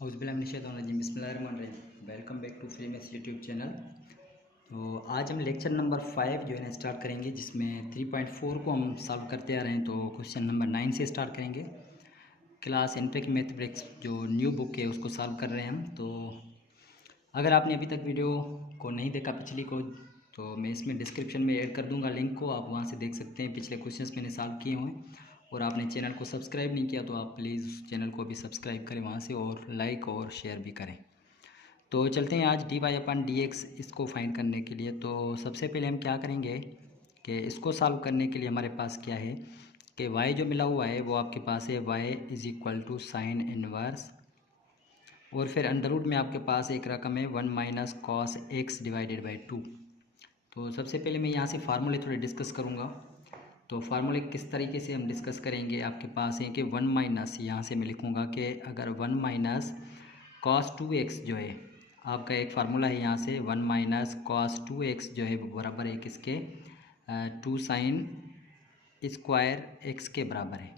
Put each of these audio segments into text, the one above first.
औज़ुबिल्लाहिमिनश्शैतानिर्रजीम बिस्मिल्लाहिर्रहमानिर्रहीम। Welcome back to free maths YouTube channel. तो आज हम लेक्चर नंबर 5 जो है ना स्टार्ट करेंगे, जिसमें 3.4 को हम सॉल्व करते आ रहे हैं। तो क्वेश्चन नंबर 9 से स्टार्ट करेंगे। क्लास एंट्रिक मैथमेटिक्स जो न्यू बुक है उसको सॉल्व कर रहे हैं हम। तो अगर आपने अभी तक वीडियो को नहीं देखा पिछली को, तो मैं इसमें डिस्क्रिप्शन में ऐड कर दूंगा लिंक को, आप वहां से देख सकते हैं। पिछले क्वेश्चंस मैंने सॉल्व किए हुए हैं। और आपने चैनल को सब्सक्राइब नहीं किया तो आप प्लीज़ चैनल को भी सब्सक्राइब करें वहां से, और लाइक और शेयर भी करें। तो चलते हैं आज dy/dx इसको फाइंड करने के लिए। तो सबसे पहले हम क्या करेंगे कि इसको सॉल्व करने के लिए हमारे पास क्या है कि y जो मिला हुआ है वो आपके पास है y = साइन इनवर्स, और फिर अंडर रूट में आपके पास एक रकम है 1 - cos x / 2। तो सबसे पहले मैं यहाँ से फार्मूले थोड़े डिस्कस करूँगा। तो फार्मूले किस तरीके से हम डिस्कस करेंगे, आपके पास है कि 1 - यहाँ से मैं लिखूँगा कि अगर 1 - cos 2x जो है आपका एक फार्मूला है, यहाँ से 1 - cos 2x जो है वो बराबर है किसके, 2 sin स्क्वायर x के बराबर है।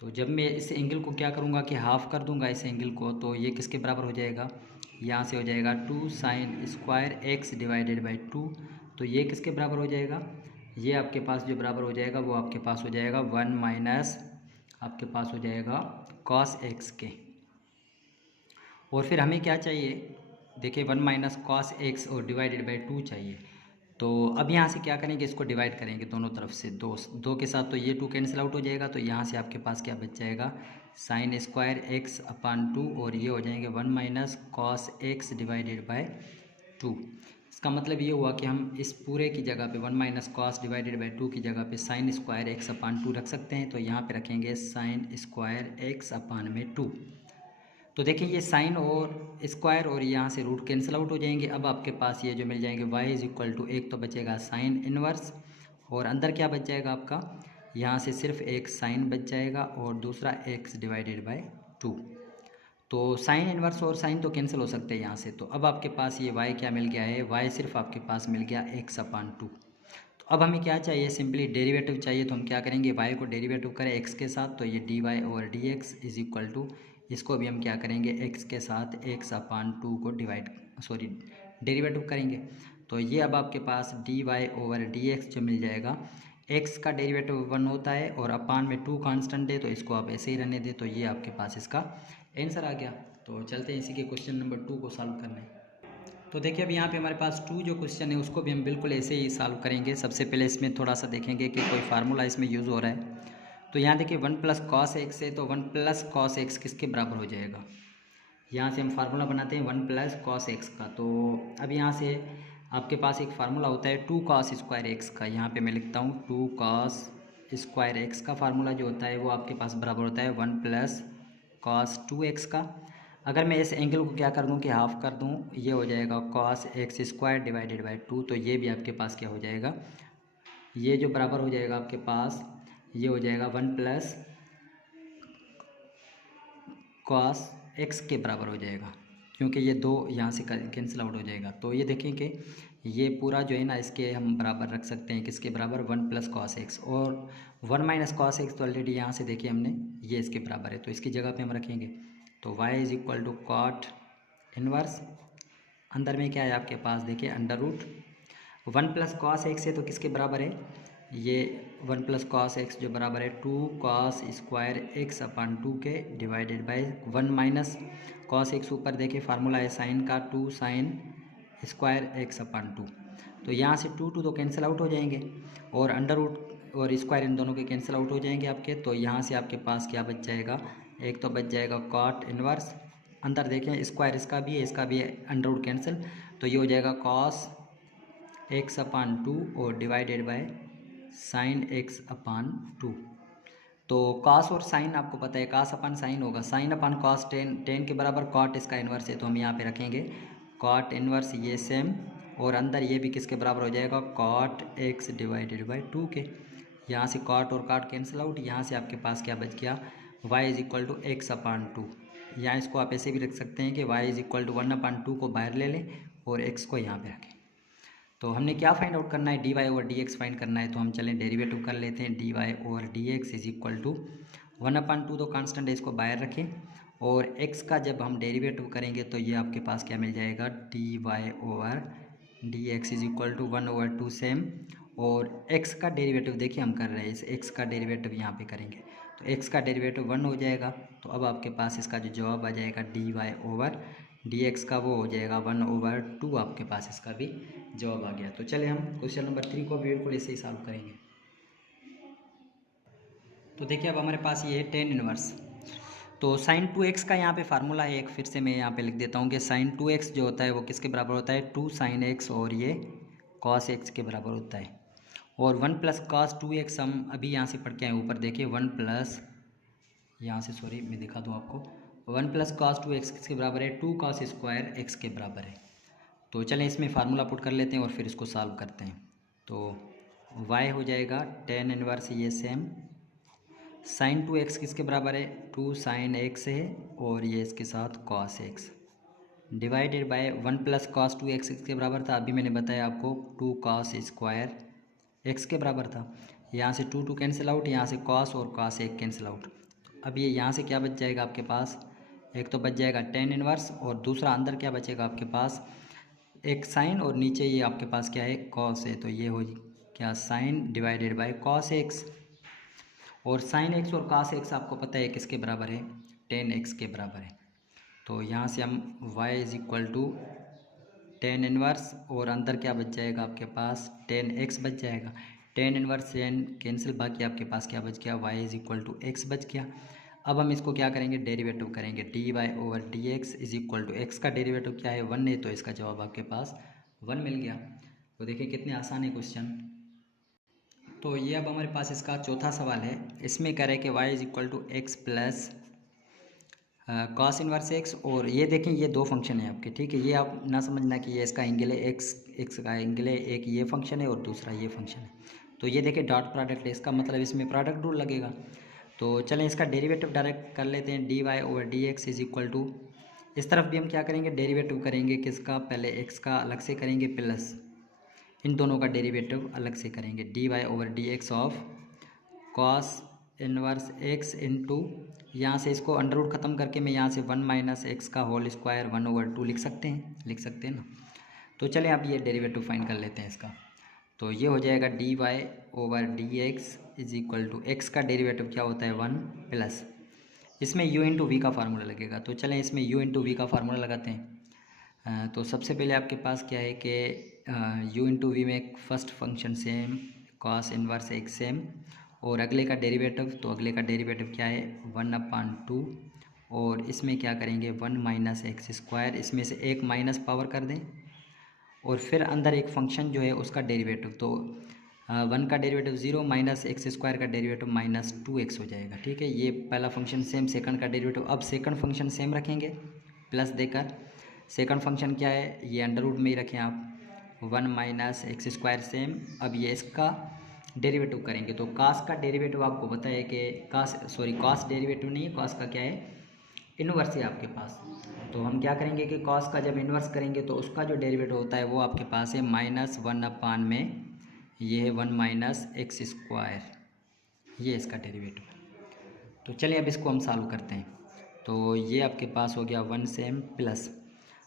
तो जब मैं इस एंगल को क्या करूँगा कि हाफ कर दूँगा इस एंगल को, तो ये किसके बराबर हो जाएगा, यहाँ से हो जाएगा 2 sin स्क्वायर x / 2। तो ये किसके बराबर हो जाएगा, ये आपके पास जो बराबर हो जाएगा वो आपके पास हो जाएगा 1 - आपके पास हो जाएगा cos x के। और फिर हमें क्या चाहिए, देखिए 1 - cos x और डिवाइडेड बाई 2 चाहिए। तो अब यहाँ से क्या करेंगे, इसको डिवाइड करेंगे दोनों तरफ से, दो के साथ, तो ये 2 कैंसिल आउट हो जाएगा। तो यहाँ से आपके पास क्या बच जाएगा, साइन स्क्वायर x/2, और ये हो जाएंगे 1 - cos x डिवाइडेड बाई 2। इसका मतलब ये हुआ कि हम इस पूरे की जगह पे 1 - cos डिवाइडेड बाई 2 की जगह पे साइन स्क्वायर x/2 रख सकते हैं। तो यहाँ पे रखेंगे साइन स्क्वायर x/2। तो देखिए ये साइन और स्क्वायर और यहाँ से रूट कैंसिल आउट हो जाएंगे। अब आपके पास ये जो मिल जाएंगे y = एक तो बचेगा साइन इनवर्स, और अंदर क्या बच जाएगा आपका, यहाँ से सिर्फ एक साइन बच जाएगा और दूसरा x डिवाइडेड बाई 2। तो साइन इनवर्स और साइन तो कैंसिल हो सकते हैं यहाँ से। तो अब आपके पास ये y क्या मिल गया है, y सिर्फ आपके पास मिल गया x/2। तो अब हमें क्या चाहिए, सिंपली डेरिवेटिव चाहिए। तो हम क्या करेंगे, y को डेरिवेटिव करें x के साथ, तो ये dy/dx = इसको भी हम क्या करेंगे, x के साथ x/2 को डेरिवेटिव करेंगे। तो ये अब आपके पास dy/dx जो मिल जाएगा, x का डेरिवेटिव 1 होता है और अपान में 2 कांस्टेंट है, तो इसको आप ऐसे ही रहने दें। तो ये आपके पास इसका आंसर आ गया। तो चलते हैं इसी के क्वेश्चन नंबर 2 को सॉल्व करने। तो देखिए अब यहाँ पे हमारे पास 2 जो क्वेश्चन है उसको भी हम बिल्कुल ऐसे ही सॉल्व करेंगे। सबसे पहले इसमें थोड़ा सा देखेंगे कि कोई फार्मूला इसमें यूज़ हो रहा है। तो यहाँ देखिए 1 + cos x है, तो 1 + cos x किसके बराबर हो जाएगा, यहाँ से हम फार्मूला बनाते हैं 1 + cos x का। तो अब यहाँ से आपके पास एक फार्मूला होता है 2 cos स्क्वायर x का। यहाँ पे मैं लिखता हूँ 2 cos स्क्वायर x का फार्मूला जो होता है वो आपके पास बराबर होता है 1 + cos 2x का। अगर मैं इस एंगल को क्या कर दूँ कि हाफ कर दूँ, ये हो जाएगा cos x² डिवाइडेड बाई 2। तो ये भी आपके पास क्या हो जाएगा, ये जो बराबर हो जाएगा आपके पास, ये हो जाएगा 1 + cos x के बराबर हो जाएगा, क्योंकि ये 2 यहाँ से कैंसिल आउट हो जाएगा। तो ये देखें कि ये पूरा जो है ना इसके हम बराबर रख सकते हैं, किसके बराबर, 1 + cos x, और 1 - cos x तो ऑलरेडी यहाँ से देखिए हमने ये इसके बराबर है, तो इसकी जगह पे हम रखेंगे। तो y = cot इनवर्स, अंदर में क्या है आपके पास, देखिए अंडर रूट 1 + cos x है, तो किसके बराबर है, ये 1 + cos x जो बराबर है 2 cos स्क्वायर x/2 के डिवाइडेड बाई 1 - cos x, ऊपर देखिए फार्मूला है साइन का, 2 sin स्क्वायर x/2। तो यहाँ से 2 तो कैंसिल आउट हो जाएंगे, और अंडर रूट और स्क्वायर इन दोनों के कैंसिल आउट हो जाएंगे आपके। तो यहाँ से आपके पास क्या बच जाएगा, एक तो बच जाएगा cot इनवर्स, अंदर देखें स्क्वायर इसका भी है, इसका भी है, अंडर रूट कैंसिल। तो ये हो जाएगा cos x/2 और डिवाइडेड बाय साइन x/2। तो cos और साइन आपको पता है, cos/sin होगा, sin/cos 10 के बराबर, cot इसका इन्वर्स है, तो हम यहाँ पे रखेंगे cot इन्वर्स, ये सेम, और अंदर ये भी किसके बराबर हो जाएगा, cot x डिवाइडेड बाई 2 के। यहाँ से cot और cot कैंसिल आउट, यहाँ से आपके पास क्या बच गया, y = x/2। यहाँ इसको आप ऐसे भी रख सकते हैं कि y = 1/2 को बाहर ले लें और x को यहाँ पे रखें। तो हमने क्या फाइंड आउट करना है, dy/dx फाइंड करना है। तो हम चलें डेरिवेटिव कर लेते हैं, dy/dx = 1/2, तो कांस्टेंट है इसको बाहर रखें, और x का जब हम डेरिवेटिव करेंगे तो ये आपके पास क्या मिल जाएगा, dy over D x is equal to 1/2 same. और x का डेरिवेटिव देखिए हम कर रहे हैं, इस x का डेरिवेटिव यहाँ पे करेंगे तो x का डेरिवेटिव 1 हो जाएगा। तो अब आपके पास इसका जो जवाब आ जाएगा dy ओवर dx का वो हो जाएगा 1/2, आपके पास इसका भी जवाब आ गया। तो चलिए हम क्वेश्चन नंबर 3 को बिल्कुल ऐसे ही सॉल्व करेंगे। तो देखिए अब हमारे पास ये है tan इनवर्स। तो sin 2x का यहाँ पे फार्मूला है एक, फिर से मैं यहाँ पे लिख देता हूँ कि sin 2x जो होता है वो किसके बराबर होता है, 2 sin x, और ये cos x के बराबर होता है। और 1 प्लस cos 2x हम अभी यहाँ से पढ़ के आए, ऊपर देखिए 1 प्लस, यहाँ से सॉरी मैं दिखा दूँ आपको, 1 प्लस cos 2x किसके बराबर है, 2 cos स्क्वायर x के बराबर है। तो चलें इसमें फार्मूला पुट कर लेते हैं और फिर इसको सॉल्व करते हैं। तो y हो जाएगा tan इनवर्स ये सेम, sin 2x किसके बराबर है, 2 sin x है, और ये इसके साथ cos x divided by 1 plus cos 2x किसके बराबर था, अभी मैंने बताया आपको 2 cos स्क्वायर x के बराबर था। यहाँ से 2 कैंसिल आउट, यहाँ से cos और cos एक कैंसिल आउट। अब ये यहाँ से क्या बच जाएगा आपके पास, एक तो बच जाएगा tan इनवर्स, और दूसरा अंदर क्या बचेगा आपके पास, एक साइन, और नीचे ये आपके पास क्या है, cos है। तो ये हो क्या, sine divided by cos x, और साइन x और cos x आपको पता है किसके बराबर है, tan x के बराबर है। तो यहाँ से हम y is equal to tan inverse, और अंदर क्या बच जाएगा आपके पास, tan x बच जाएगा। tan इनवर्स tan कैंसिल, बाकी आपके पास क्या बच गया, y is equal to x बच गया। अब हम इसको क्या करेंगे, डेरिवेटिव करेंगे, dy over dx is equal to x का डेरिवेटिव क्या है, 1 है, तो इसका जवाब आपके पास 1 मिल गया। तो देखिए कितने आसान है क्वेश्चन। तो ये अब हमारे पास इसका चौथा सवाल है। इसमें कह रहे हैं कि y is equal to X plus cos inverse X, और ये देखें ये दो फंक्शन है आपके, ठीक है। ये आप ना समझना कि ये इसका एंगल है एक्स का एंगल है, एक ये फंक्शन है और दूसरा ये फंक्शन है। तो ये देखें डॉट प्रोडक्ट है, इसका मतलब इसमें प्रोडक्ट रूल लगेगा। तो चलें इसका डेरिवेटिव डायरेक्ट कर लेते हैं, D Y over D x is equal to, इस तरफ भी हम क्या करेंगे, डेरिवेटिव करेंगे किसका, पहले एक्स का अलग से करेंगे, प्लस इन दोनों का डेरिवेटिव अलग से करेंगे, D Y over D X of cos inverse X into, यहाँ से इसको अंडर रूट ख़त्म करके मैं यहाँ से 1 माइनस एक्स का होल स्क्वायर 1/2 लिख सकते हैं ना। तो चलें अब ये डेरिवेटिव फाइंड कर लेते हैं इसका। तो ये हो जाएगा D Y over D x is equal to, X का डेरिवेटिव क्या होता है 1 प्लस, इसमें u इंटू वी का फार्मूला लगेगा। तो चलें इसमें u इंटू वी का फार्मूला लगाते हैं। तो सबसे पहले आपके पास क्या है कि u इंटू वी में first function same, cos inverse एक सेम, और अगले का डेरिवेटिव, तो अगले का डेरिवेटिव क्या है 1/2, और इसमें क्या करेंगे 1 माइनस एक्स स्क्वायर, इसमें से एक माइनस पावर कर दें, और फिर अंदर एक फंक्शन जो है उसका डेरिवेटिव, तो 1 का डेरिवेटिव 0 माइनस एक्स स्क्वायर का डेरिवेटिव -2x हो जाएगा, ठीक है। ये पहला फंक्शन सेम, सेकंड का डेरिवेटिव, अब सेकंड फंक्शन सेम रखेंगे प्लस देकर, सेकंड फंक्शन क्या है ये अंडर रूट में ही रखें आप, 1 माइनस एक्स स्क्वायर सेम। अब ये इसका डेरिवेटिव करेंगे, तो कास का डेरिवेटिव आपको पता है कि कॉस डेरिवेटिव नहीं है, कॉस का क्या है, इनवर्स है आपके पास। तो हम क्या करेंगे कि कॉस का जब इन्वर्स करेंगे तो उसका जो डेरिवेटिव होता है वो आपके पास है -1/, में ये है 1 माइनस एक्स स्क्वायर, ये इसका डेरिवेटिव है। तो चलिए अब इसको हम सॉल्व करते हैं। तो ये आपके पास हो गया 1 सेम प्लस,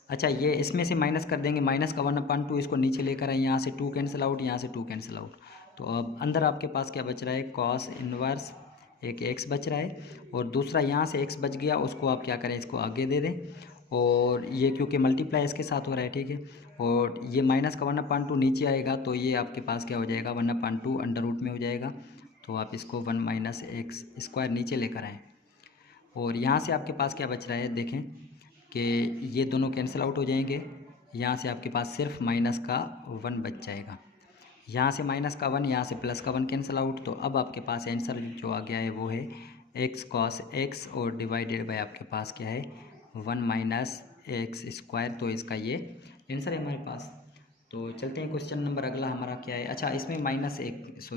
अच्छा ये इसमें से माइनस कर देंगे, माइनस का 1/2, इसको नीचे लेकर आए, यहाँ से 2 कैंसिल आउट, यहाँ से 2 कैंसिल आउट। तो अब अंदर आपके पास क्या बच रहा है, कॉस इनवर्स एक एक्स बच रहा है, और दूसरा यहाँ से एक्स बच गया, उसको आप क्या करें, इसको आगे दे दें, और ये क्योंकि मल्टीप्लाई इसके साथ हो रहा है, ठीक है। और ये माइनस का 1/2 नीचे आएगा, तो ये आपके पास क्या हो जाएगा 1/2 अंडर रूट में हो जाएगा। तो आप इसको 1 माइनस एक्स स्क्वायर नीचे लेकर आएँ, और यहाँ से आपके पास क्या बच रहा है, देखें कि ये दोनों कैंसिल आउट हो जाएंगे, यहाँ से आपके पास सिर्फ माइनस का 1 बच जाएगा, यहाँ से माइनस का 1, यहाँ से प्लस का 1 कैंसिल आउट। तो अब आपके पास आंसर जो आ गया है वो है एक्स कॉस एक्स, और डिवाइडेड बाय आपके पास क्या है 1 माइनस एक्स स्क्वायर। तो इसका ये आंसर है हमारे पास। तो चलते हैं क्वेश्चन नंबर अगला हमारा क्या है, अच्छा इसमें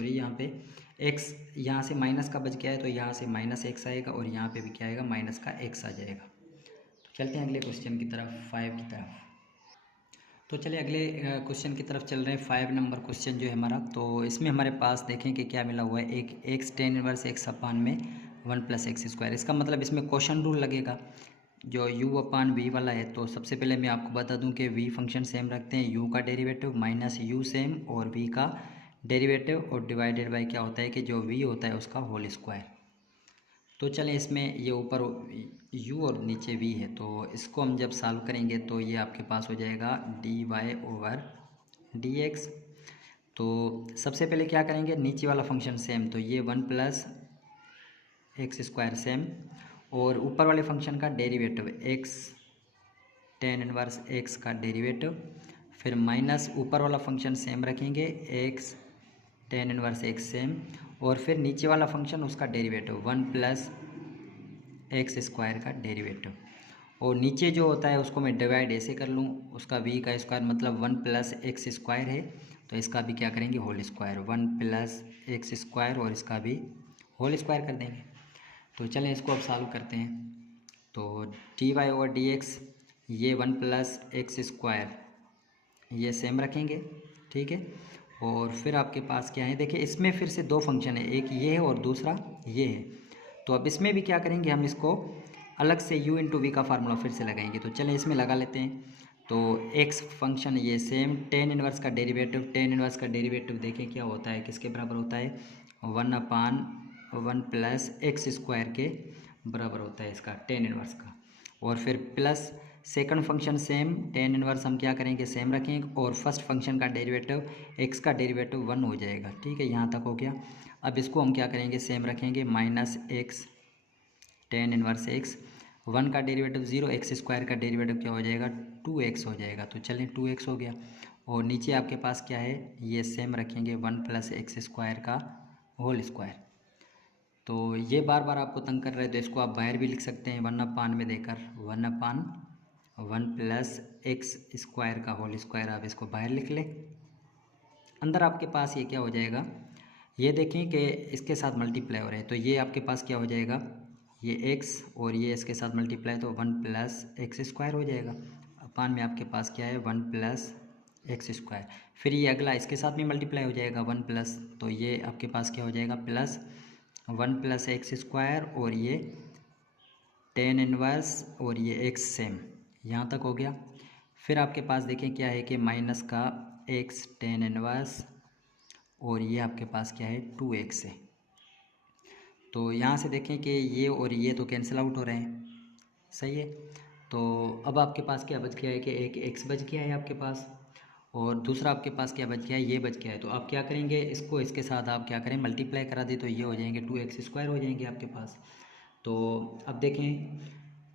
यहाँ पे एक्स यहाँ से माइनस का बच गया है, तो यहाँ से -x आएगा, और यहाँ पे भी क्या आएगा माइनस का x आ जाएगा। तो चलते हैं अगले क्वेश्चन की तरफ, 5 की तरफ। तो चलिए अगले क्वेश्चन की तरफ चल रहे हैं, 5 नंबर क्वेश्चन जो है हमारा। तो इसमें हमारे पास देखें कि क्या मिला हुआ है, एक एक्स tan इनवर्स x/, में 1+x²। इसका मतलब इसमें क्वेश्चन रूल लगेगा जो u/v वाला है। तो सबसे पहले मैं आपको बता दूं कि v फंक्शन सेम रखते हैं, u का डेरिवेटिव माइनस u सेम और v का डेरिवेटिव और डिवाइडेड बाय क्या होता है कि जो v होता है उसका होल स्क्वायर। तो चलें इसमें ये ऊपर u और नीचे v है, तो इसको हम जब सॉल्व करेंगे तो ये आपके पास हो जाएगा dy/dx। तो सबसे पहले क्या करेंगे, नीचे वाला फंक्शन सेम, तो ये 1+x² सेम और ऊपर वाले फंक्शन का derivative x tan inverse x का डेरिवेटिव, फिर माइनस ऊपर वाला फंक्शन सेम रखेंगे x tan inverse x same और फिर नीचे वाला फंक्शन उसका डेरिवेटिव 1+x² का डेरिवेटिव। और नीचे जो होता है उसको मैं डिवाइड ऐसे कर लूँ, उसका v का स्क्वायर मतलब 1+x² है, तो इसका भी क्या करेंगे होल स्क्वायर 1+x² और इसका भी होल स्क्वायर कर देंगे। तो चलें इसको अब सॉल्व करते हैं। तो dy/dx ये 1+x² ये सेम रखेंगे, ठीक है। और फिर आपके पास क्या है, देखिए इसमें फिर से दो फंक्शन है, एक ये है और दूसरा ये है। तो अब इसमें भी क्या करेंगे, हम इसको अलग से u/v का फार्मूला फिर से लगाएंगे। तो चलें इसमें लगा लेते हैं। तो x फंक्शन ये सेम, tan इनवर्स का डेरिवेटिव, tan इनवर्स का डेरिवेटिव देखें क्या होता है, किसके बराबर होता है 1/1+x² के बराबर होता है इसका tan इनवर्स का। और फिर plus second function same, tan inverse हम क्या करेंगे सेम रखेंगे और फर्स्ट फंक्शन का डेरिवेटिव x का डेरिवेटिव 1 हो जाएगा, ठीक है, यहाँ तक हो गया। अब इसको हम क्या करेंगे सेम रखेंगे -x tan इनवर्स x, 1 का डेरिवेटिव 0, x² का डेरिवेटिव क्या हो जाएगा 2x हो जाएगा। तो चलें 2x हो गया और नीचे आपके पास क्या है ये सेम रखेंगे 1+x² का होल स्क्वायर। तो ये बार बार आपको तंग कर रहे हैं तो इसको आप बाहर भी लिख सकते हैं 1/, में देकर 1/1+x² का होल स्क्वायर, आप इसको बाहर लिख लें। अंदर आपके पास ये क्या हो जाएगा, ये देखें कि इसके साथ मल्टीप्लाई हो रहे हैं, तो ये आपके पास क्या हो जाएगा, ये x और ये इसके साथ मल्टीप्लाई तो 1+x² हो जाएगा। अपान में आपके पास क्या है 1+x²। फिर ये अगला इसके साथ भी मल्टीप्लाई हो जाएगा 1+, तो ये आपके पास क्या हो जाएगा प्लस 1+x² और ये tan इनवर्स और ये x सेम, यहाँ तक हो गया। फिर आपके पास देखें क्या है कि माइनस का x tan इनवर्स और ये आपके पास क्या है 2x है। तो यहाँ से देखें कि ये और ये तो कैंसिल आउट हो रहे हैं, सही है। तो अब आपके पास क्या बच गया है कि एक x बच गया है आपके पास और दूसरा आपके पास क्या बच गया है, ये बच गया है। तो आप क्या करेंगे, इसको इसके साथ आप क्या करें मल्टीप्लाई करा दें, तो ये हो जाएंगे 2x² हो जाएंगे आपके पास। तो अब देखें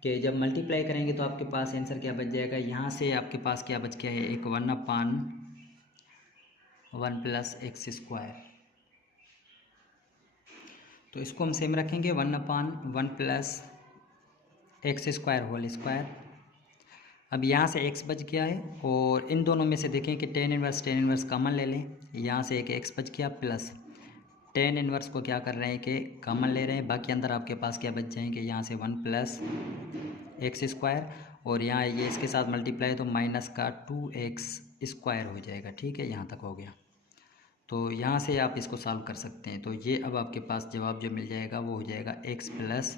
कि जब मल्टीप्लाई करेंगे तो आपके पास आंसर क्या बच जाएगा, यहाँ से आपके पास क्या बच गया है एक 1/1+x²। तो इसको हम सेम रखेंगे 1/1+x² होल स्क्वायर। अब यहाँ से x बच गया है और इन दोनों में से देखें कि tan इनवर्स कॉमन ले लें, यहाँ से एक x बच गया प्लस tan इनवर्स को क्या कर रहे हैं कि कॉमन ले रहे हैं, बाकी अंदर आपके पास क्या बच जाएंगे यहाँ से 1+x² और यहाँ ये इसके साथ मल्टीप्लाई तो माइनस का 2x² हो जाएगा, ठीक है, यहाँ तक हो गया। तो यहाँ से आप इसको सॉल्व कर सकते हैं। तो ये अब आपके पास जवाब जो मिल जाएगा वो हो जाएगा x plus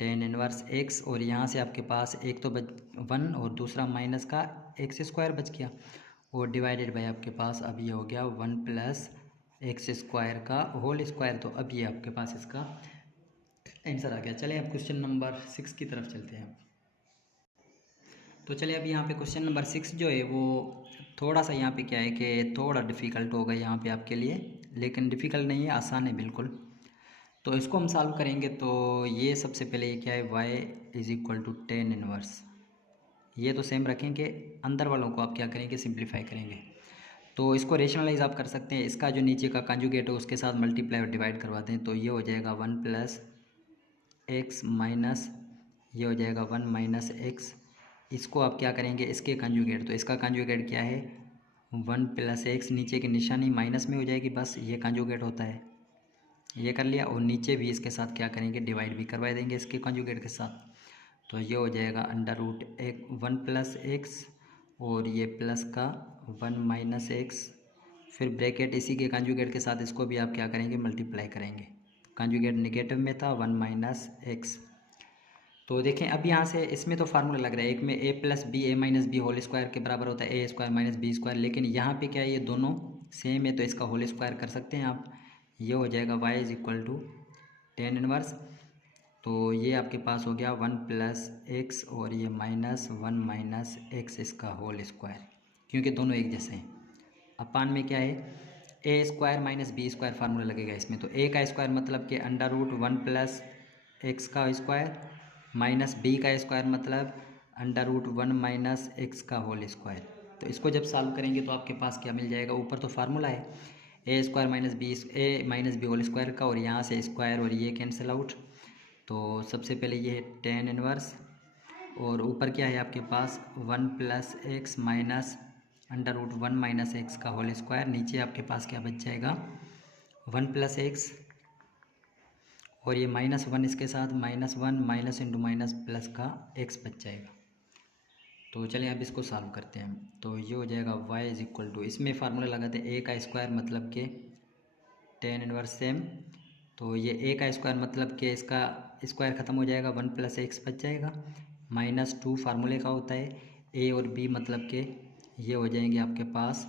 tan inverse x और यहाँ से आपके पास एक तो 1 और दूसरा माइनस का x² बच गया और डिवाइडेड बाय आपके पास अब ये हो गया 1+x² का होल स्क्वायर। तो अब ये आपके पास इसका आंसर आ गया। चलिए अब क्वेश्चन नंबर 6 की तरफ चलते हैं। तो चलिए अब यहाँ पे क्वेश्चन नंबर 6 जो है वो थोड़ा सा यहाँ पे क्या है कि थोड़ा डिफ़िकल्ट होगा यहाँ पे आपके लिए, लेकिन डिफ़िकल्ट नहीं है, आसान है बिल्कुल। तो इसको हम सॉल्व करेंगे। तो ये सबसे पहले ये क्या है y = tan इनवर्स, ये तो सेम रखेंगे, अंदर वालों को आप क्या करेंगे सिंप्लीफाई करेंगे। तो इसको रेशनलाइज आप कर सकते हैं, इसका जो नीचे का कंजुगेट है उसके साथ मल्टीप्लाई और डिवाइड करवाते हैं, तो ये हो जाएगा 1+x माइनस ये हो जाएगा 1 - x। इसको आप क्या करेंगे इसके कंजुगेट, तो इसका कंजुगेट क्या है 1+x, नीचे की निशानी माइनस में हो जाएगी, बस ये कंजुगेट होता है, ये कर लिया। और नीचे भी इसके साथ क्या करेंगे डिवाइड भी करवा देंगे इसके कंजुगेट के साथ, तो ये हो जाएगा √1+x और ये प्लस का 1 - x, फिर ब्रैकेट इसी के कंजुगेट के साथ इसको भी आप क्या करेंगे मल्टीप्लाई करेंगे। कॉन्जुगेट नेगेटिव में था, 1 माइनस एक्स। तो देखें अब यहाँ से इसमें तो फार्मूला लग रहा है, एक में ए प्लस बी ए माइनस बी होल स्क्वायर के बराबर होता है a square minus b square, लेकिन यहाँ पे क्या है, ये दोनों सेम है तो इसका होल स्क्वायर कर सकते हैं आप। ये हो जाएगा y is equal to tan inverse, तो ये आपके पास हो गया 1 प्लस एक्स और ये माइनस 1 माइनस एक्स इसका होल स्क्वायर, क्योंकि दोनों एक जैसे हैं। अपान में क्या है, a square minus b square formula लगेगा इसमें, तो ए का स्क्वायर मतलब कि अंडर रूट 1 प्लस एक्स का स्क्वायर माइनस बी का स्क्वायर मतलब अंडर रूट 1 माइनस एक्स का होल स्क्वायर। तो इसको जब सॉल्व करेंगे तो आपके पास क्या मिल जाएगा, ऊपर तो फार्मूला है a square minus B A minus B whole square का, और यहाँ से स्क्वायर और ये कैंसिल आउट। तो सबसे पहले ये है टेन इनवर्स, और ऊपर क्या है आपके पास 1 plus X minus under root 1 minus x का होल स्क्वायर। नीचे आपके पास क्या बच जाएगा, 1 प्लस एक्स और ये माइनस 1 इसके साथ minus 1 minus into minus plus का एक्स बच जाएगा। तो चलिए अब इसको सॉल्व करते हैं। तो ये हो जाएगा y इज इक्वल टू, इसमें फार्मूला लगाते हैं ए का स्क्वायर मतलब कि टेन इनवर्स सेम, तो ये ए का स्क्वायर मतलब कि इसका स्क्वायर ख़त्म हो जाएगा, 1 प्लस एक्स बच जाएगा, माइनस 2 फार्मूले का होता है, ए और बी मतलब कि ये हो जाएंगे आपके पास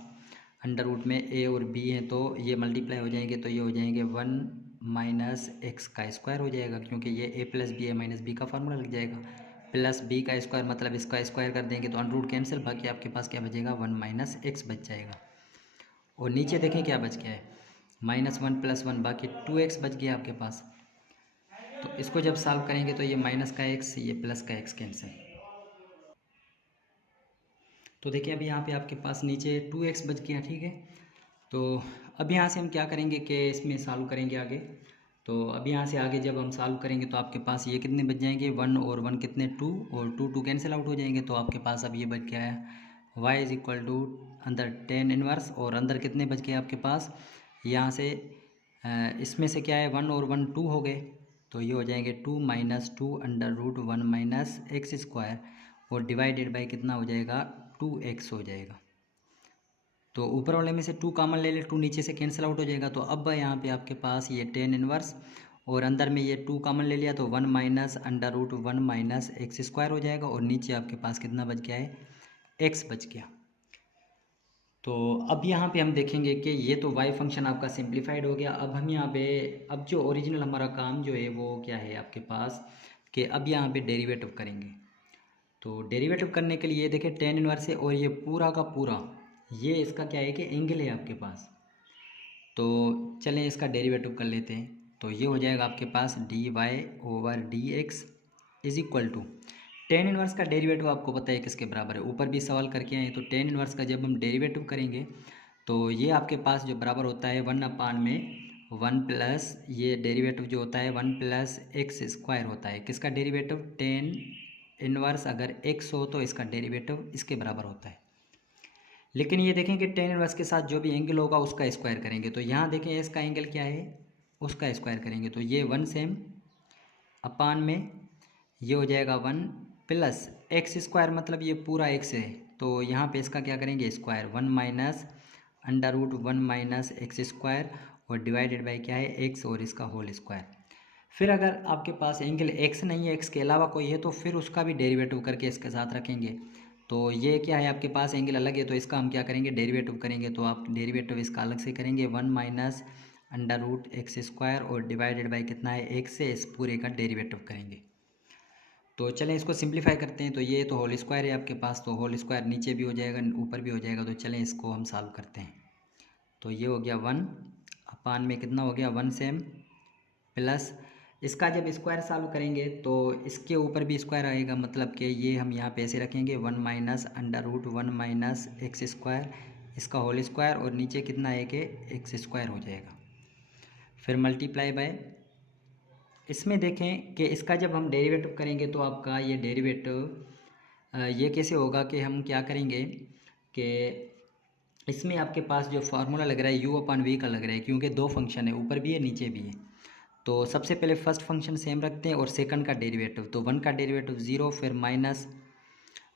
अंडर रूट में ए और बी हैं तो ये मल्टीप्लाई हो जाएंगे, तो ये हो जाएंगे 1 माइनस एक्स का स्क्वायर हो जाएगा, क्योंकि ये ए प्लस बी ए माइनस बी का फार्मूला लग जाएगा, प्लस बी का स्क्वायर मतलब इसका स्क्वायर कर देंगे तो अंडर रूट कैंसिल, बाकी आपके पास क्या बचेगा 1 माइनस एक्स बच जाएगा। और नीचे देखें क्या बच गया है, माइनस 1 प्लस 1 बाकी 2x बच गया आपके पास। तो इसको जब सॉल्व करेंगे तो ये माइनस का एक्स ये प्लस का एक्स कैंसिल। तो देखिए अभी यहाँ पे आपके पास नीचे 2x बच गया, ठीक है। तो अब यहाँ से हम क्या करेंगे कि इसमें सॉल्व करेंगे आगे। तो अब यहाँ से आगे जब हम सॉल्व करेंगे तो आपके पास ये कितने बच जाएंगे, 1 और 1 कितने 2 और 2 2 कैंसिल आउट हो जाएंगे, तो आपके पास अब ये बच गया है y इज इक्वल टू अंदर टेन इनवर्स, और अंदर कितने बच गए आपके पास, यहाँ से इसमें से क्या है 1 और 1 2 हो गए, तो ये हो जाएंगे 2 minus 2 under root 1 minus X square, और डिवाइडेड बाई कितना हो जाएगा 2x हो जाएगा। तो ऊपर वाले में से 2 कॉमन ले ले, 2 नीचे से कैंसिल आउट हो जाएगा, तो अब यहाँ पे आपके पास ये टेन इनवर्स और अंदर में ये 2 कॉमन ले लिया तो 1 minus under root 1 minus X square हो जाएगा, और नीचे आपके पास कितना बच गया है, x बच गया। तो अब यहाँ पे हम देखेंगे कि ये तो y फंक्शन आपका सिंप्लीफाइड हो गया। अब हम यहाँ पे अब जो ओरिजिनल हमारा काम जो है वो क्या है आपके पास, कि अब यहाँ पे डेरिवेटिव करेंगे। तो डेरिवेटिव करने के लिए देखिए टेन इनवर्स है और ये पूरा का पूरा ये इसका क्या है कि एंगल है आपके पास। तो चलें इसका डेरिवेटिव कर लेते हैं। तो ये हो जाएगा आपके पास dy over dx is equal to tan inverse का डेरिवेटिव आपको पता है किसके बराबर है, ऊपर भी सवाल करके आए। तो टेन इनवर्स का जब हम डेरिवेटिव करेंगे तो ये आपके पास जो बराबर होता है 1 अपान में 1 प्लस ये डेरिवेटिव जो होता है 1 प्लस एक्स स्क्वायर होता है, किसका डेरिवेटिव, टेन इनवर्स अगर x हो तो इसका डेरिवेटिव इसके बराबर होता है। लेकिन ये देखें कि टेन इनवर्स के साथ जो भी एंगल होगा उसका स्क्वायर करेंगे, तो यहाँ देखें इसका एंगल क्या है, उसका स्क्वायर करेंगे, तो ये 1 सेम अपान में ये हो जाएगा 1 प्लस एक्स स्क्वायर मतलब ये पूरा x है, तो यहाँ पे इसका क्या करेंगे square, 1 minus under root 1 minus X square और डिवाइडेड बाई क्या है x और इसका होल स्क्वायर। फिर अगर आपके पास एंगल x नहीं है, x के अलावा कोई है, तो फिर उसका भी डेरिवेटिव करके इसके साथ रखेंगे। तो ये क्या है आपके पास एंगल अलग है तो इसका हम क्या करेंगे डेरिवेटिव करेंगे, तो आप डेरिवेटिव इसका अलग से करेंगे 1 minus under root X square और डिवाइडेड बाई कितना है x से इस पूरे का डेरिवेटिव करेंगे। तो चलें इसको सिंप्लीफाई करते हैं। तो ये तो होल स्क्वायर है आपके पास, तो होल स्क्वायर नीचे भी हो जाएगा ऊपर भी हो जाएगा, तो चलें इसको हम सॉल्व करते हैं। तो ये हो गया 1 अपान में कितना हो गया 1 सेम प्लस इसका जब स्क्वायर सॉल्व करेंगे तो इसके ऊपर भी स्क्वायर आएगा, मतलब कि ये हम यहाँ पे ऐसे रखेंगे 1 minus under root 1 minus X square इसका होल स्क्वायर और नीचे कितना है कि एक्स स्क्वायर हो जाएगा, फिर मल्टीप्लाई बाय इसमें देखें कि इसका जब हम डेरिवेटिव करेंगे तो आपका ये डेरिवेटिव ये कैसे होगा कि हम क्या करेंगे कि इसमें आपके पास जो फार्मूला लग रहा है u अपान v का लग रहा है, क्योंकि दो फंक्शन है ऊपर भी है नीचे भी है। तो सबसे पहले फर्स्ट फंक्शन सेम रखते हैं और सेकंड का डेरिवेटिव, तो 1 का डेरिवेटिव 0 फिर माइनस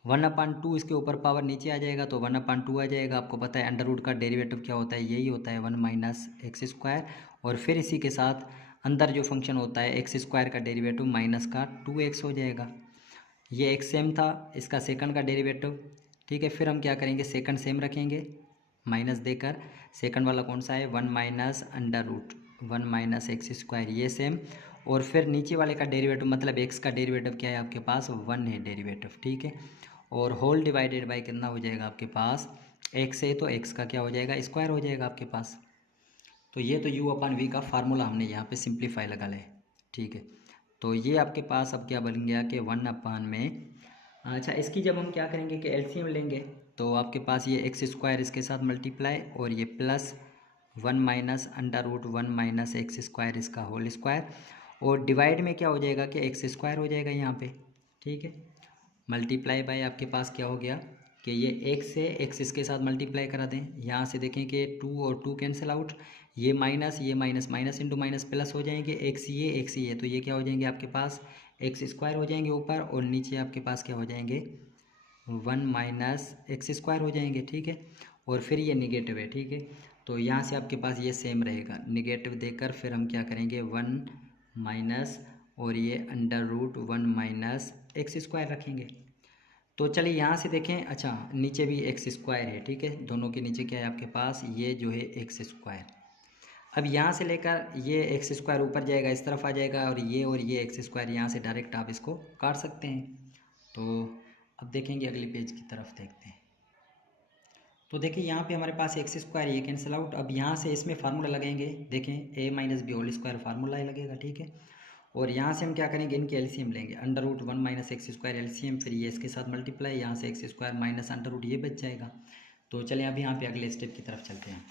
1 अपान 2 इसके ऊपर पावर नीचे आ जाएगा तो 1 अपान 2 आ जाएगा। आपको पता है अंडर रूट का डेरिवेटिव क्या होता है, यही होता है 1 माइनस एक्स स्क्वायर, और फिर इसी के साथ अंदर जो फंक्शन होता है एक्स स्क्वायर का डेरिवेटिव माइनस का 2x हो जाएगा। ये एक्स सेम था, इसका सेकंड का डेरिवेटिव, ठीक है। फिर हम क्या करेंगे, सेकंड सेम रखेंगे माइनस देकर, सेकंड वाला कौन सा है 1 minus under root 1 minus X square, ये सेम। और फिर नीचे वाले का डेरिवेटिव मतलब एक्स का डेरिवेटिव क्या है आपके पास 1 है डेरिवेटिव, ठीक है। और होल डिवाइडेड बाई कितना हो जाएगा आपके पास, एक्स है तो एक्स का क्या हो जाएगा स्क्वायर हो जाएगा आपके पास। तो ये तो u अपन v का फार्मूला हमने यहाँ पे सिंप्लीफाई लगा ले, ठीक है। तो ये आपके पास अब क्या बन गया कि 1 अपान में, अच्छा इसकी जब हम क्या करेंगे कि एलसीएम लेंगे तो आपके पास ये एक्स स्क्वायर इसके साथ मल्टीप्लाई और ये plus 1 minus under root 1 minus X square इसका होल स्क्वायर, और डिवाइड में क्या हो जाएगा कि एक्स स्क्वायर हो जाएगा यहाँ पे, ठीक है। मल्टीप्लाई बाय आपके पास क्या हो गया कि ये एक्स है, एक्स इसके साथ मल्टीप्लाई करा दें, यहाँ से देखें कि 2 और 2 कैंसिल आउट, ये minus minus into minus plus हो जाएंगे, एक्स ये तो ये क्या हो जाएंगे आपके पास एक्स स्क्वायर हो जाएंगे ऊपर, और नीचे आपके पास क्या हो जाएंगे 1 माइनस एक्स स्क्वायर हो जाएंगे, ठीक है। और फिर ये निगेटिव है, ठीक है। तो यहाँ से आपके पास ये सेम रहेगा, निगेटिव देकर फिर हम क्या करेंगे 1 माइनस और ये under root 1 minus X square रखेंगे। तो चलिए यहाँ से देखें, अच्छा नीचे भी एक्स स्क्वायर है, ठीक है, दोनों के नीचे क्या है आपके पास ये जो है एक्स स्क्वायर। अब यहाँ से लेकर ये एक्स स्क्वायर ऊपर जाएगा इस तरफ आ जाएगा, और ये एक्स स्क्वायर यहाँ से डायरेक्ट आप इसको काट सकते हैं। तो अब देखेंगे अगले पेज की तरफ देखते हैं। तो देखिए यहाँ पे हमारे पास एक्स स्क्वायर ये कैंसिल आउट, अब यहाँ से इसमें फार्मूला लगाएंगे, देखें a minus B whole square formula ही लगेगा, ठीक है। और यहाँ से हम क्या करेंगे इनके एलसीएम लेंगे, under root 1 minus X square LCM, फिर ये इसके साथ मल्टीप्लाई, यहाँ से X square minus under root ये बच जाएगा। तो चलें अब यहाँ पे अगले स्टेप की तरफ चलते हैं।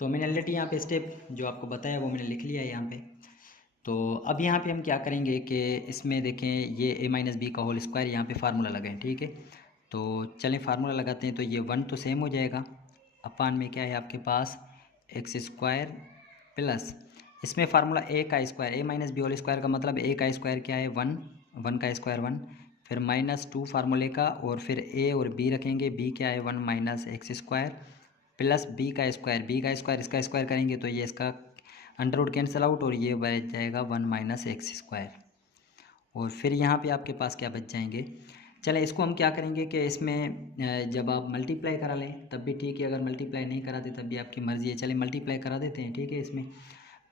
तो मैंने ऑलरेडी यहाँ पे स्टेप जो आपको बताया वो मैंने लिख लिया है यहाँ पे। तो अब यहाँ पे हम क्या करेंगे कि इसमें देखें ये a माइनस बी का होल स्क्वायर यहाँ पे फार्मूला लगाएं, ठीक है। तो चलें फार्मूला लगाते हैं, तो ये 1 तो सेम हो जाएगा, अपान में क्या है आपके पास एक्स स्क्वायर प्लस इसमें फार्मूला a का square, a minus B whole square का मतलब a का स्क्वायर क्या है 1, 1 का स्क्वायर 1, फिर माइनस 2 फार्मूले का, और फिर a और b रखेंगे, b क्या है 1 minus X square plus b का स्क्वायर इसका स्क्वायर करेंगे तो ये इसका अंडर रूट कैंसिल आउट, और ये बच जाएगा 1 माइनस एक्स स्क्वायर। और फिर यहाँ पे आपके पास क्या बच जाएंगे, चलें इसको हम क्या करेंगे कि इसमें जब आप मल्टीप्लाई करा लें तब भी ठीक है, अगर मल्टीप्लाई नहीं कराते तब भी आपकी मर्ज़ी है। चलें मल्टीप्लाई करा देते हैं, ठीक है। इसमें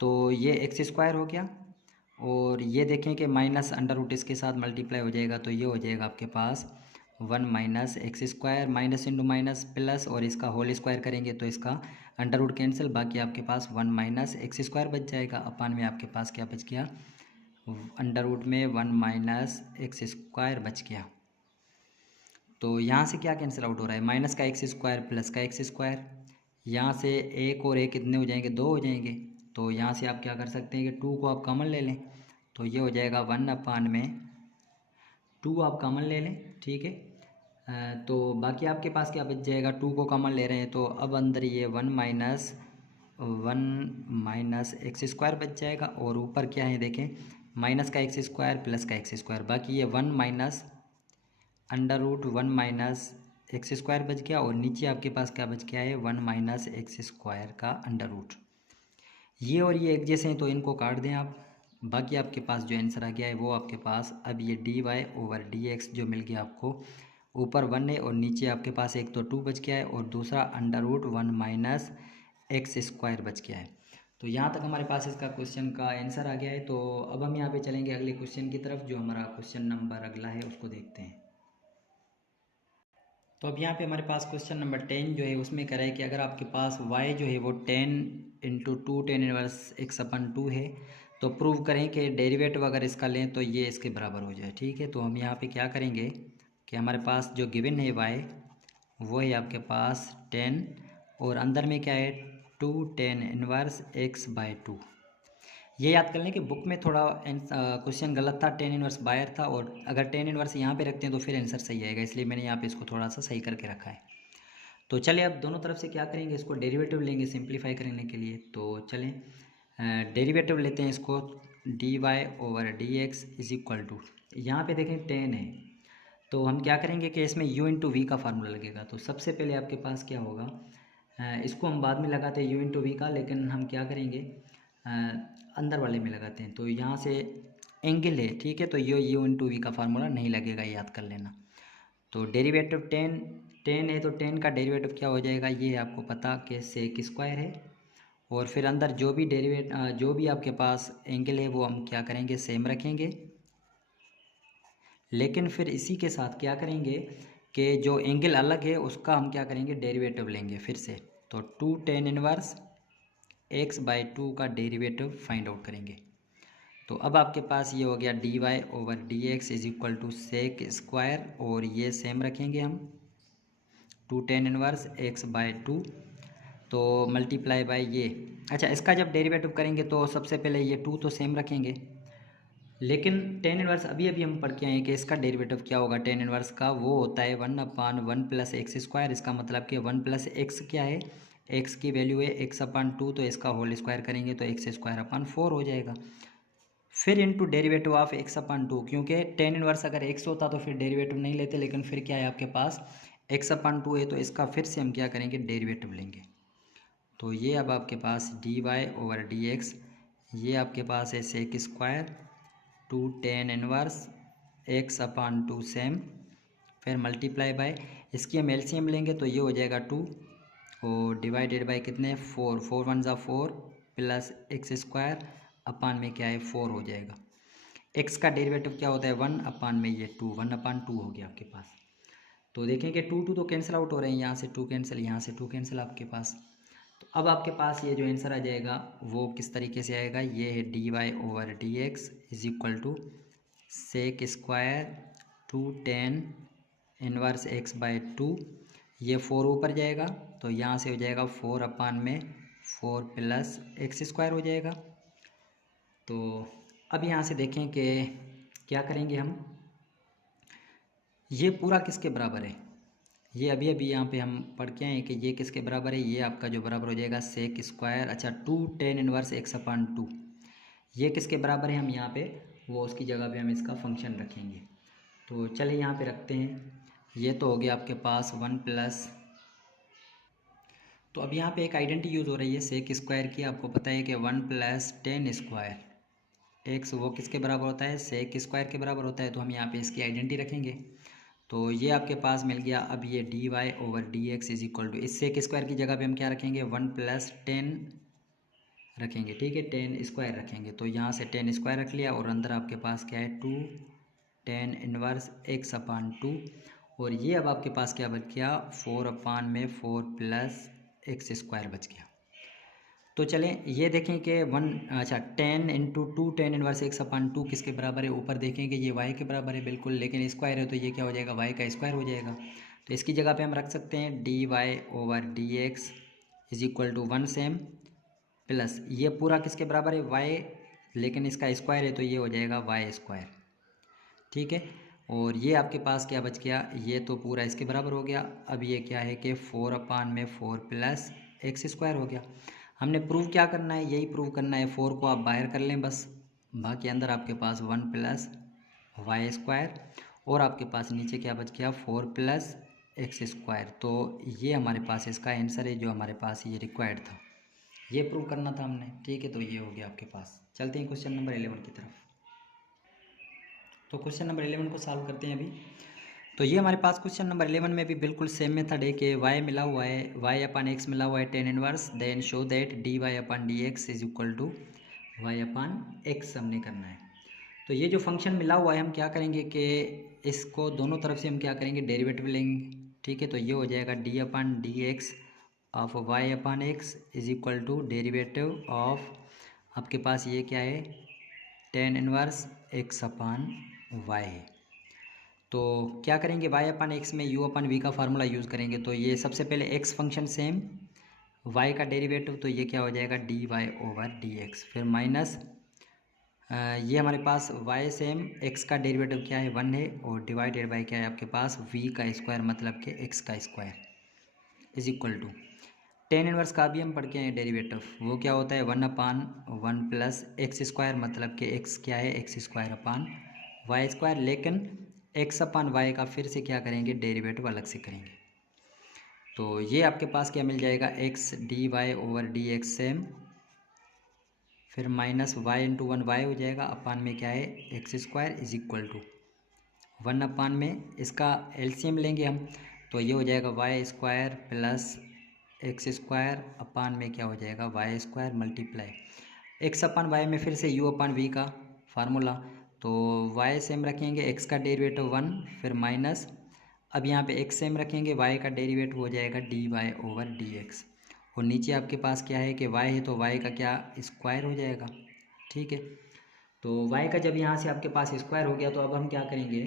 तो ये एक्स स्क्वायर हो गया, और ये देखें कि माइनस अंडर रूट इसके साथ मल्टीप्लाई हो जाएगा, तो ये हो जाएगा आपके पास 1 minus X square minus into minus plus, और इसका होल स्क्वायर करेंगे तो इसका अंडर रूट कैंसिल, बाकी आपके पास 1 माइनस एक्स स्क्वायर बच जाएगा, अपान में आपके पास क्या बच गया अंडर रूट में 1 माइनस एक्स स्क्वायर बच गया। तो यहाँ से क्या कैंसिल आउट हो रहा है, माइनस का एक्स स्क्वायर प्लस का एक्स स्क्वायर, यहाँ से एक और एक कितने हो जाएंगे 2 हो जाएंगे। तो यहाँ से आप क्या कर सकते हैं कि 2 को आप कॉमन ले लें, तो ये हो जाएगा 1 अपान में 2 आप कॉमन ले लें, ठीक है। तो बाकी आपके पास क्या बच जाएगा, 2 को कॉमन ले रहे हैं तो अब अंदर ये 1 माइनस एक्स स्क्वायर बच जाएगा, और ऊपर क्या है देखें माइनस का एक्स स्क्वायर प्लस का एक्स स्क्वायर, बाकी ये 1 minus under root 1 minus X square बच गया, और नीचे आपके पास क्या बच गया है 1 माइनस एक्स स्क्वायर का अंडर रूट। ये और ये एक जैसे हैं तो इनको काट दें आप, बाकी आपके पास जो आंसर आ गया है वो आपके पास अब ये dy ओवर dx जो मिल गया आपको, ऊपर 1 है और नीचे आपके पास एक तो 2 बच गया है और दूसरा under root 1 minus X square बच गया है। तो यहाँ तक हमारे पास इसका क्वेश्चन का आंसर आ गया है। तो अब हम यहाँ पे चलेंगे अगले क्वेश्चन की तरफ, जो हमारा क्वेश्चन नंबर अगला है उसको देखते हैं। तो अब यहाँ पे हमारे पास क्वेश्चन नंबर 10 जो है उसमें कह रहा है कि अगर आपके पास y जो है वो 10 इंटू 2 टेन इनवर्स x/2 है तो प्रूव करें कि डेरिवेटिव अगर इसका लें तो ये इसके बराबर हो जाए, ठीक है। तो हम यहाँ पे क्या करेंगे कि हमारे पास जो गिवन है y वो है आपके पास 10, और अंदर में क्या है 2 टेन इनवर्स x/2। ये याद कर लें कि बुक में थोड़ा क्वेश्चन गलत था, 10 इनवर्स बाहर था, और अगर 10 इनवर्स यहाँ पे रखते हैं तो फिर आंसर सही आएगा, इसलिए मैंने यहाँ पे इसको थोड़ा सा सही करके रखा है। तो चलिए अब दोनों तरफ से क्या करेंगे, इसको डेरिवेटिव लेंगे सिंप्लीफाई करने के लिए। तो चलें डेरिवेटिव लेते हैं इसको, dy over dx is equal to, यहाँ पर देखें 10 है तो हम क्या करेंगे कि इसमें u इंटू वी का फार्मूला लगेगा। तो सबसे पहले आपके पास क्या होगा, इसको हम बाद में लगाते हैं u इंटू वी का, लेकिन हम क्या करेंगे अंदर वाले में लगाते हैं। तो यहाँ से एंगल है, ठीक है, तो ये यू इंटू वी का फार्मूला नहीं लगेगा, याद कर लेना। तो डेरिवेटिव टेन है, तो टेन का डेरिवेटिव क्या हो जाएगा, ये है आपको पता कि सेक स्क्वायर है। और फिर अंदर जो भी आपके पास एंगल है वो हम क्या करेंगे, सेम रखेंगे। लेकिन फिर इसी के साथ क्या करेंगे कि जो एंगल अलग है उसका हम क्या करेंगे, डेरिवेटिव लेंगे फिर से। तो 2 tan इनवर्स x/2 का डेरिवेटिव फाइंड आउट करेंगे। तो अब आपके पास ये हो गया dy/dx is equal to sec square, और ये सेम रखेंगे हम 2 tan इनवर्स x/2, तो मल्टीप्लाई बाय ये। अच्छा, इसका जब डेरिवेटिव करेंगे तो सबसे पहले ये 2 तो सेम रखेंगे, लेकिन टेन इनवर्स अभी हम पढ़ के आए हैं कि इसका डेरिवेटिव क्या होगा। टेन इनवर्स का वो होता है 1/1 प्लस एक्स स्क्वायर। इसका मतलब कि 1 प्लस एक्स क्या है, एक्स की वैल्यू है x/2, तो इसका होल स्क्वायर करेंगे तो x²/4 हो जाएगा। फिर इनटू डेरिवेटिव ऑफ x/2, क्योंकि टेन इनवर्स अगर x होता तो फिर डेरिवेटिव नहीं लेते, लेकिन फिर क्या है आपके पास x/2 है, तो इसका फिर से हम क्या करेंगे, डेरिवेटिव लेंगे। तो ये अब आपके पास dy/dx, ये आपके पास है sec square 2 tan inverse x/2 same, फिर मल्टीप्लाई बाय, इसकी हम एलसीएम लेंगे तो ये हो जाएगा 2, और डिवाइडेड बाय कितने, 4, 4 1 ज़ा 4 प्लस एक्स स्क्वायर अपान में क्या है 4 हो जाएगा। एक्स का डेरिवेटिव क्या होता है 1 अपान में ये 2, 1/2 हो गया आपके पास। तो देखेंगे 2 2 तो कैंसिल आउट हो रहे हैं, यहाँ से 2 कैंसिल, यहाँ से 2 कैंसिल आपके पास। तो अब आपके पास ये जो आंसर आ जाएगा वो किस तरीके से आएगा, ये है dy/dx is equal to sec square 2 tan inverse x/2, ये 4 ऊपर जाएगा तो यहाँ से हो जाएगा 4 अपान में 4 प्लस एक्स स्क्वायर हो जाएगा। तो अब यहाँ से देखें कि क्या करेंगे हम, ये पूरा किसके बराबर है, ये अभी यहाँ पे हम पढ़ के आए हैं कि ये किसके बराबर है, ये आपका जो बराबर हो जाएगा सेक स्क्वायर, अच्छा 2 tan इनवर्स x/2, ये किसके बराबर है, हम यहाँ पे वो उसकी जगह पे हम इसका फंक्शन रखेंगे। तो चलिए यहाँ पे रखते हैं, ये तो हो गया आपके पास 1 प्लस, तो अब यहाँ पे एक आइडेंटिटी यूज़ हो रही है सेक स्क्वायर की। आपको पता है कि 1 प्लस tan स्क्वायर एक्स वो किसके बराबर होता है, सेक स्क्वायर के बराबर होता है, तो हम यहाँ पे इसकी आइडेंटिटी रखेंगे। तो ये आपके पास मिल गया। अब ये dy/dx इज इक्वल टू, इस सेक स्क्वायर की जगह पे हम क्या रखेंगे, 1 प्लस 10 रखेंगे, ठीक है, 10 स्क्वायर रखेंगे, तो यहाँ से 10 स्क्वायर रख लिया, और अंदर आपके पास क्या है 2 tan इनवर्स x/2, और ये अब आपके पास क्या बच गया 4 अपान में 4 प्लस एक्स स्क्वायर बच गया। तो चलें ये देखें कि 1, अच्छा 10 इंटू 2 tan इनवर्स x/2 किसके बराबर है, ऊपर देखेंगे ये y के बराबर है बिल्कुल, लेकिन स्क्वायर है तो ये क्या हो जाएगा, y का स्क्वायर हो जाएगा। तो इसकी जगह पे हम रख सकते हैं dy/dx is equal to 1 same, plus ये पूरा किसके बराबर है y, लेकिन इसका स्क्वायर है तो ये हो जाएगा y², ठीक है। और ये आपके पास क्या बच गया, ये तो पूरा इसके बराबर हो गया। अब ये क्या है कि 4 अपान में 4 प्लस एक्स स्क्वायर हो गया। हमने प्रूव क्या करना है, यही प्रूव करना है, 4 को आप बाहर कर लें बस, बाकी अंदर आपके पास 1 प्लस y², और आपके पास नीचे क्या बच गया 4 प्लस एक्स स्क्वायर। तो ये हमारे पास इसका आंसर है जो हमारे पास ये रिक्वायर्ड था, ये प्रूव करना था हमने, ठीक है। तो ये हो गया आपके पास। चलते हैं क्वेश्चन नंबर 11 की तरफ। तो क्वेश्चन नंबर 11 को सॉल्व करते हैं अभी। तो ये हमारे पास क्वेश्चन नंबर 11 में भी बिल्कुल सेम मेथड है कि y मिला हुआ है, y/x मिला हुआ है tan inverse, then show that dy/dx is equal to y/x हमने करना है। तो ये जो फंक्शन मिला हुआ है हम क्या करेंगे कि इसको दोनों तरफ से हम क्या करेंगे, डेरिवेटिव लेंगे, ठीक है। तो ये हो जाएगा d/dx of y/x is equal to derivative of, आपके पास ये क्या है tan इनवर्स x/y है। तो क्या करेंगे y/x में u/v का फार्मूला यूज़ करेंगे। तो ये सबसे पहले x फंक्शन सेम, y का डेरिवेटिव, तो ये क्या हो जाएगा dy/dx, फिर माइनस ये हमारे पास y सेम, x का डेरिवेटिव क्या है 1 है, और डिवाइडेड बाय क्या है आपके पास v का स्क्वायर, मतलब कि x का square is equal to tan inverse का भी हम पढ़ के आए डेरिवेटिव, वो क्या होता है 1/1 प्लस एक्स स्क्वायर, मतलब कि x क्या है x²/y², लेकिन x/y का फिर से क्या करेंगे, डेरिवेटिव अलग से करेंगे। तो ये आपके पास क्या मिल जाएगा x dy/dx सेम, फिर minus y into one y हो जाएगा, अपान में क्या है x square is equal to 1 upon में इसका एलसीएम लेंगे हम, तो ये हो जाएगा y square plus x square upon में क्या हो जाएगा y square multiply x upon y में फिर से यू अपान वी का फार्मूला, तो वाई सेम रखेंगे, एक्स का डेरिवेटिव 1 फिर माइनस, अब यहाँ पे एक्स सेम रखेंगे, वाई का डेरिवेटिव हो जाएगा D Y over D x, और नीचे आपके पास क्या है कि वाई है तो वाई का क्या स्क्वायर हो जाएगा। ठीक है, तो वाई का जब यहाँ से आपके पास स्क्वायर हो गया तो अब हम क्या करेंगे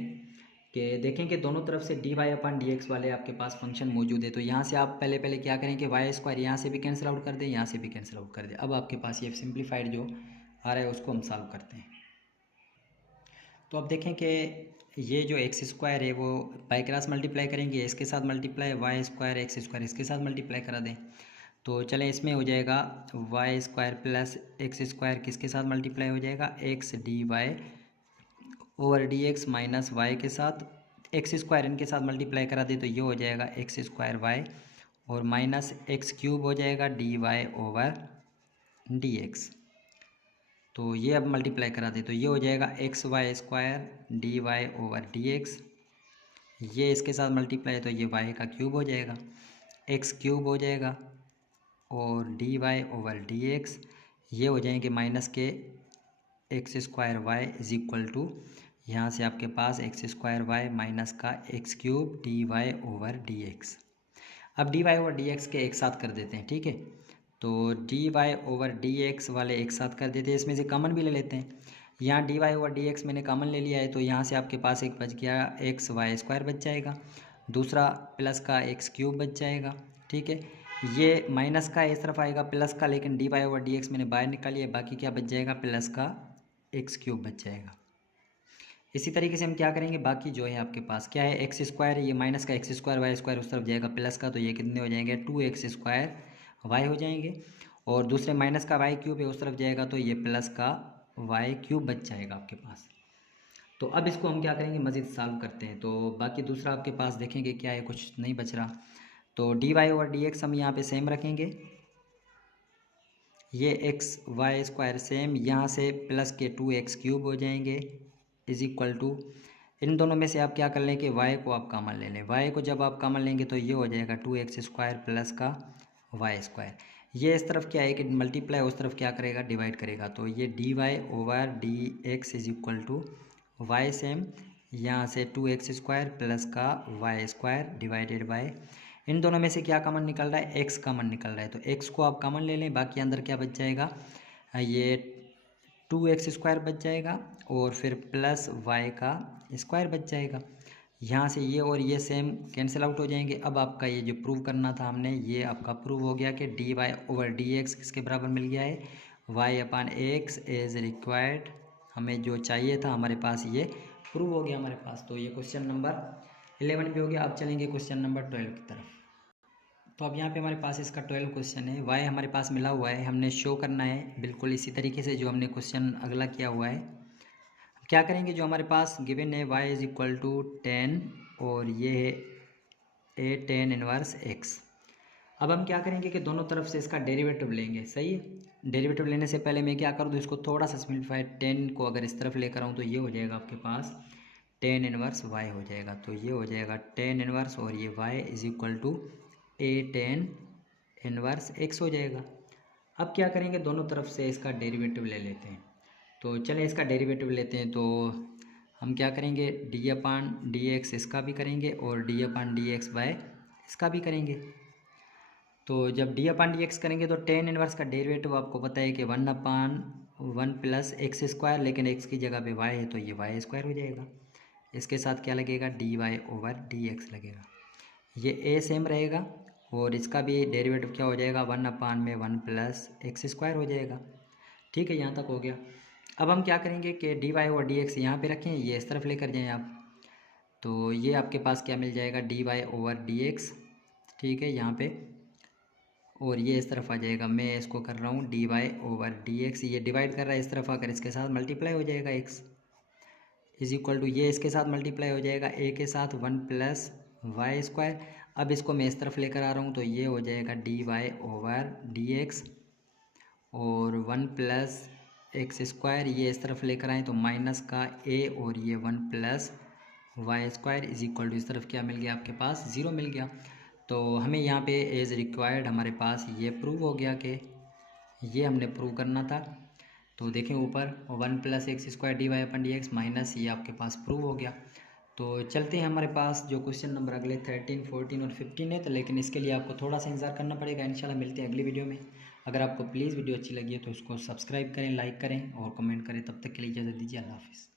कि देखेंगे दोनों तरफ से D y upon d x वाले आपके पास फंक्शन मौजूद है, तो यहाँ से आप पहले क्या करें कि वाई स्क्वायर यहाँ से भी कैंसिल आउट कर दें, यहाँ से भी कैंसिल आउट कर दें। अब आपके पास ये सिंप्लीफाइड जो आ रहा है उसको हम सॉल्व करते हैं। तो अब देखें कि ये जो एक्स स्क्वायर है वो बाई क्रॉस मल्टीप्लाई करेंगे, इसके साथ multiply y square x square इसके साथ मल्टीप्लाई करा दें, तो चलें इसमें हो जाएगा y square plus x square किसके साथ मल्टीप्लाई हो जाएगा x d Y over D x minus y के साथ एक्स स्क्वायर इनके साथ मल्टीप्लाई करा दे तो ये हो जाएगा एक्स स्क्वायर वाई और माइनस एक्स क्यूब हो जाएगा D Y over D x, तो ये अब मल्टीप्लाई करा दे तो ये हो जाएगा x y square d Y over D x, ये इसके साथ मल्टीप्लाई तो ये वाई का क्यूब हो जाएगा, एक्स क्यूब हो जाएगा और d Y over D x ये हो जाएंगे माइनस के x square y is equal to यहाँ से आपके पास एक्स स्क्वायर वाई माइनस का x cube d Y over D x. अब d Y over D x के एक साथ कर देते हैं। ठीक है, तो d Y over D x वाले एक साथ कर देते हैं, इसमें से कॉमन भी ले लेते हैं। यहाँ d Y over D x मैंने कॉमन ले लिया है तो यहाँ से आपके पास एक बच गया एक्स वाई स्क्वायर बच जाएगा, दूसरा प्लस का एक्स क्यूब बच जाएगा। ठीक है, ये माइनस का इस तरफ आएगा प्लस का, लेकिन d Y over D x मैंने बाहर निकाली है, बाकी क्या बच जाएगा प्लस का एक्स क्यूब बच जाएगा। इसी तरीके से हम क्या करेंगे बाकी जो है आपके पास क्या है एक्स स्क्वायर, ये माइनस का एक्स स्क्वायर वाई स्क्वायर उस तरफ जाएगा प्लस का, तो ये कितने हो जाएंगे 2x स्क्वायर वाई हो जाएंगे, और दूसरे माइनस का वाई क्यूब है उस तरफ जाएगा तो ये प्लस का वाई क्यूब बच जाएगा आपके पास। तो अब इसको हम क्या करेंगे मज़ीद सॉल्व करते हैं, तो बाकी दूसरा आपके पास देखेंगे क्या है कुछ नहीं बच रहा, तो d Y over D x हम यहाँ पे सेम रखेंगे, ये एक्स वाई स्क्वायर सेम, यहाँ से प्लस के 2x क्यूब हो जाएंगे इज इक्वल टू, इन दोनों में से आप क्या कर लें कि y को आप कॉमन ले लें, y को जब आप कॉमन लेंगे तो ये हो जाएगा 2x स्क्वायर प्लस का वाई स्क्वायर, ये इस तरफ क्या है कि मल्टीप्लाई उस तरफ क्या करेगा डिवाइड करेगा, तो ये d Y over D x is equal to y same, यहाँ से 2x स्क्वायर प्लस का वाई स्क्वायर डिवाइडेड बाय, इन दोनों में से क्या कॉमन निकल रहा है x कॉमन निकल रहा है, तो x को आप कॉमन ले लें, बाकी अंदर क्या बच जाएगा ये 2x स्क्वायर बच जाएगा और फिर प्लस वाई का स्क्वायर बच जाएगा, यहाँ से ये और ये सेम कैंसिल आउट हो जाएंगे। अब आपका ये जो प्रूव करना था हमने ये आपका प्रूव हो गया कि d Y over D x किसके बराबर मिल गया है y upon x as required, हमें जो चाहिए था हमारे पास ये प्रूव हो गया हमारे पास। तो ये क्वेश्चन नंबर 11 भी हो गया। अब चलेंगे क्वेश्चन नंबर 12 की तरफ। तो अब यहाँ पे हमारे पास इसका 12 क्वेश्चन है, वाई हमारे पास मिला हुआ है, हमने शो करना है बिल्कुल इसी तरीके से जो हमने क्वेश्चन अगला किया हुआ है। क्या करेंगे जो हमारे पास गिवन है y इज इक्वल टू 10 और ये है ए टेन इनवर्स x। अब हम क्या करेंगे कि दोनों तरफ से इसका डेरिवेटिव लेंगे। सही है, डेरिवेटिव लेने से पहले मैं क्या कर दूँ इसको थोड़ा सा सिंप्लीफाइड, 10 को अगर इस तरफ लेकर आऊँ तो ये हो जाएगा आपके पास 10 इनवर्स y हो जाएगा, तो ये हो जाएगा 10 इनवर्स और ये y is equal to a 10 inverse x हो जाएगा। अब क्या करेंगे दोनों तरफ से इसका डेरिवेटिव ले लेते हैं, तो चलें इसका डेरिवेटिव लेते हैं। तो हम क्या करेंगे डी अपान डी एक्स इसका भी करेंगे और डी अपान डी एक्स बाय इसका भी करेंगे। तो जब डी अपान डी एक्स करेंगे तो 10 इनवर्स का डेरिवेटिव आपको पता है कि 1 अपान 1 प्लस एक्स स्क्वायर, लेकिन एक्स की जगह पे वाई है तो ये वाई स्क्वायर हो जाएगा, इसके साथ क्या लगेगा d Y over D x लगेगा, ये ए सेम रहेगा और इसका भी डेरिवेटिव क्या हो जाएगा 1 अपान में 1 प्लस एक्स स्क्वायर हो जाएगा। ठीक है, यहाँ तक हो गया। अब हम क्या करेंगे कि डी वाई और डी एक्स यहाँ पर रखें, ये इस तरफ लेकर जाएँ आप, तो ये आपके पास क्या मिल जाएगा D Y over D x, ठीक है यहाँ पे, और ये इस तरफ आ जाएगा, मैं इसको कर रहा हूँ d Y over D x, ये डिवाइड कर रहा है इस तरफ आकर इसके साथ मल्टीप्लाई हो जाएगा एक्स इज इक्वल टू ये इसके साथ मल्टीप्लाई हो जाएगा ए के साथ 1 प्लस वाई स्क्वायर। अब इसको मैं इस तरफ लेकर आ रहा हूँ तो ये हो जाएगा D Y over D x और 1 प्लस एक्स स्क्वायर ये इस तरफ लेकर आए तो माइनस का ए और ये 1 plus y square is equal to इस तरफ क्या मिल गया आपके पास 0 मिल गया। तो हमें यहाँ पे एज रिक्वायर्ड हमारे पास ये प्रूव हो गया कि ये हमने प्रूव करना था। तो देखें ऊपर 1 plus x square d y upon d x minus ये आपके पास प्रूव हो गया। तो चलते हैं हमारे पास जो क्वेश्चन नंबर अगले 13, 14 और 15 है। तो लेकिन इसके लिए आपको थोड़ा सा इंतजार करना पड़ेगा। इंशाल्लाह मिलते हैं अगली वीडियो में। अगर आपको प्लीज़ वीडियो अच्छी लगी है तो इसको सब्सक्राइब करें, लाइक करें और कमेंट करें। तब तक के लिए इजाज़त दीजिए। अल्लाह हाफ़िज़।